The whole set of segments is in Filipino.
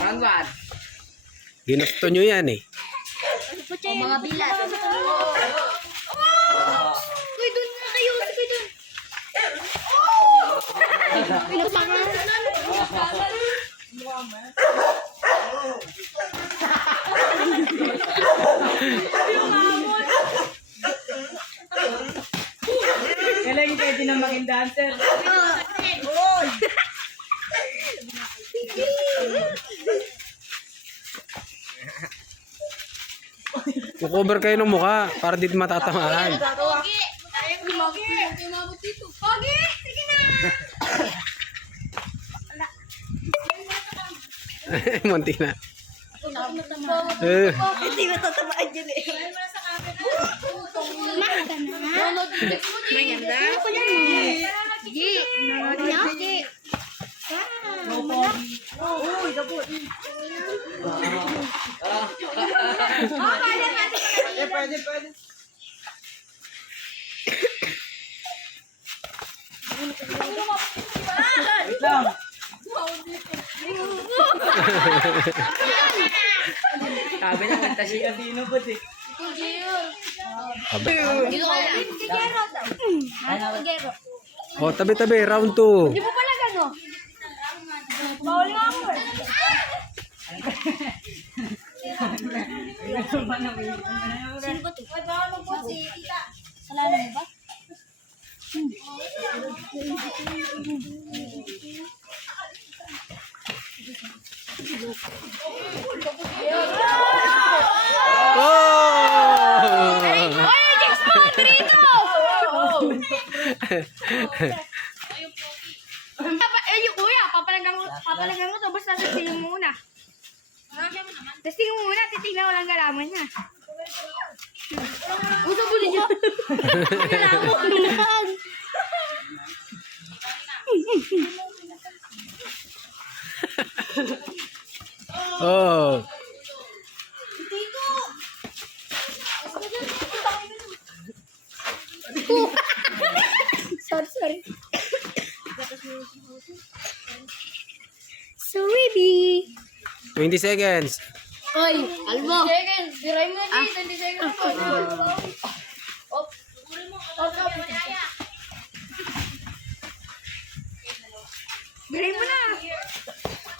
Round 1. Ginusto nyo yan eh. O mga bilat. Kuy, dun na kayo. Kuy, dun. Pinapangan. Kailangan pwede na maging dancer. Kukover kayo ng mukha para dito matatamaan. Pogi! Umabot dito. Pogi! Sige na! Munti na. Hindi matatamaan yun eh. Mata na. Maganda. Ako yan. Gi. Gi. Uy, gabot. Pwede. Wait lang. Sabi na, magtasi ka tinubod eh. Dito ka lang. Kagero daw. Kagero. O, tabi-tabi, round 2. Di mo pala gano'n? Bawal nga ako eh. Sino ba ito? Bawal mo po si Tita. Salala mo ba? Oh! Oy, James Bond dito! Yung kuya, papalagan mo to, basta testingin mo muna. Testingin mo muna, titignan ko lang galaman niya. Uso po niyo. Galaman. Oh. Sorry. Sorry, B. 20 seconds. Oy, almo. 20 seconds. Diray mo di, 20 seconds. Diray mo na.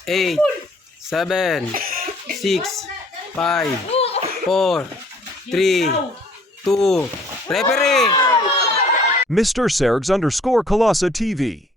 8, 7, 6, 5, 4, 3, 2, referee! Mr. Sergs _ Colossa TV.